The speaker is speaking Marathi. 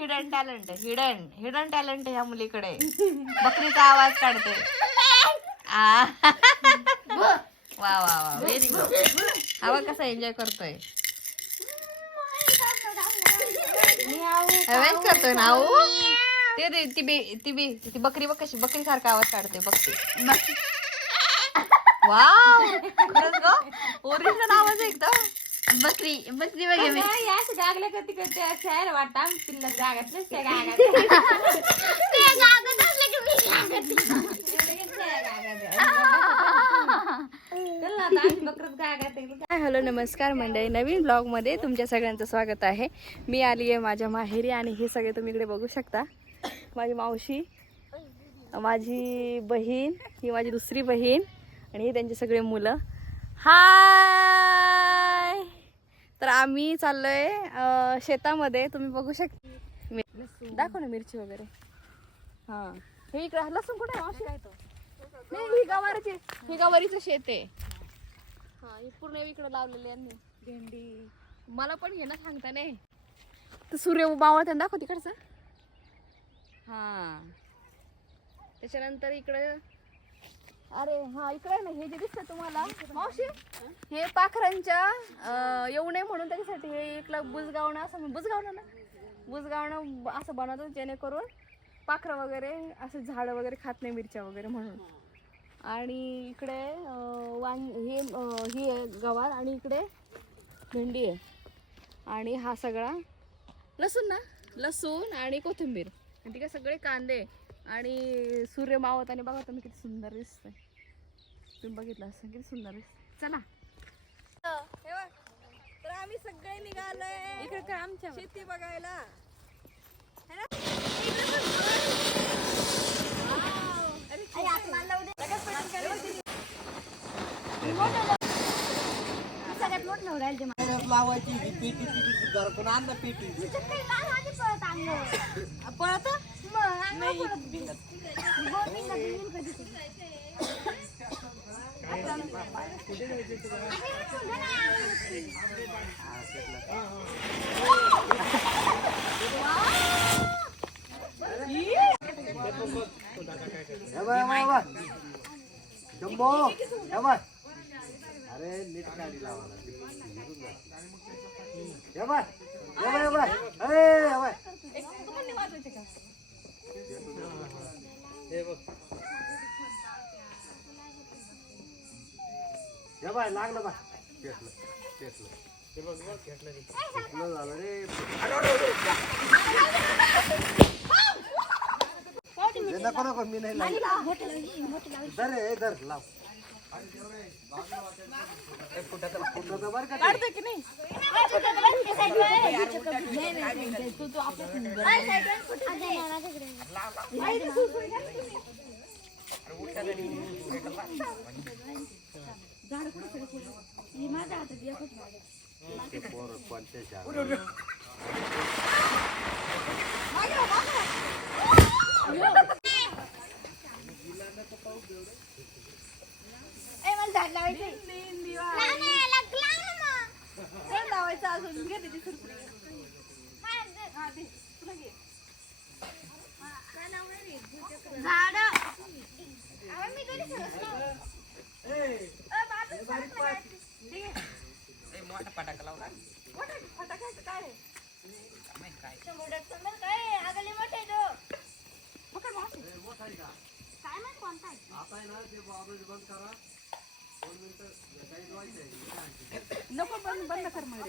हिडन टॅलेंट आहे. हिडन हिडन टॅलेंट आहे ह्या मुलीकडे. बकरीचा आवाज काढते. आ. वा वा वा. व्हेरी गुड हवा कसा एन्जॉय करतोय? हवेच करतोय ना हो? ते ते- ती बी ती बी ती बकरी बघ कशी बकरी सारखा आवाज काढते बकरी वाव खरंच ग? ओरिजिनल आवाज आहे एकदम. बकरी बकरी असं गागल्या करते करते खेळायला वाटतं. गागातलेच त्या गागात. गागात हाय हॅलो नमस्कार मंडळी. नवीन ब्लॉगमध्ये तुमच्या सगळ्यांचं स्वागत आहे. मी आली आहे माझ्या माहेरी आणि हे सगळे तुम्ही इकडे बघू शकता. माझी मावशी माझी बहीण ही माझी दुसरी बहीण आणि हे त्यांचे सगळे मुलं. हाय! तर आम्ही चाललोय शेतामध्ये. तुम्ही बघू शकता दाखव ना मिरची वगैरे. हां. हे इकडे लसूण कुठे नाही ही गवारीची ही गवारीचं शेत आहे. हा हे पूर्ण इकडं लावलेले यांनी. भेंडी. मला पण हे ना सांगता नाही. तर सूर्य मावळ त्यांना दाखव तिकडचा. हा. त्याच्यानंतर इकडं अरे हा इकडे ना हे जे दिसतं तुम्हाला मावशी हे पाखरांच्या येऊ नये म्हणून त्याच्यासाठी हे इकडं बुजगावणं असं बुजगावणं ना? बुजगावणं असं बनवतो जेणेकरून पाखरं वगैरे असं झाडं वगैरे खात नाही मिरच्या वगैरे म्हणून. आणि इकडे वांग हे ही आहे गवार आणि इकडे भेंडी आहे. आणि हा सगळा लसूण ना? लसूण आणि कोथिंबीर. आणि तिकडे सगळे कांदे. आणि सूर्य मावत आणि बघा तुम्ही किती सुंदर दिसतंय. तुम्ही बघितलं असं किती सुंदर दिसत चला. हे बघ. तर आम्ही सगळे निघालोय इकडे काय आमच्या शेती बघायला. है ना? इकडे पण सगळ्यात लावायची ही पेटी तिथे घरातून आण ना पेटी तिचं काही लाल आधी पळत आणलं. पळत मग आणलं पळत. गोपी नदी येईल कधी ते. हे बाय बाय बाय जम्बो हे बाय अरे नीट गाडी लावा ना. हे Bye hey bye hey eh, hey bye लागलं बाय पेटलं पेटलं झालं रे नको नको मी नाही लागलं धर रे, धर लाव एक फुटाचं फुटाचं बरं का ते? काढतोय की नाही ते पोरं कोणत्या शाळेत? ए, मला झाड लावायचंय. लाव ना, लाव- लाव ना मग. लावायचं अजून घे त्याची सुरसुरी. झाडं. अहो, मी कधी सगळं लावलं? अ, माझं झाड लावायचं. शंभर टक्के मग काय आहे? अगं, लय मोठा आहे तो. नको बंद बंद कर मग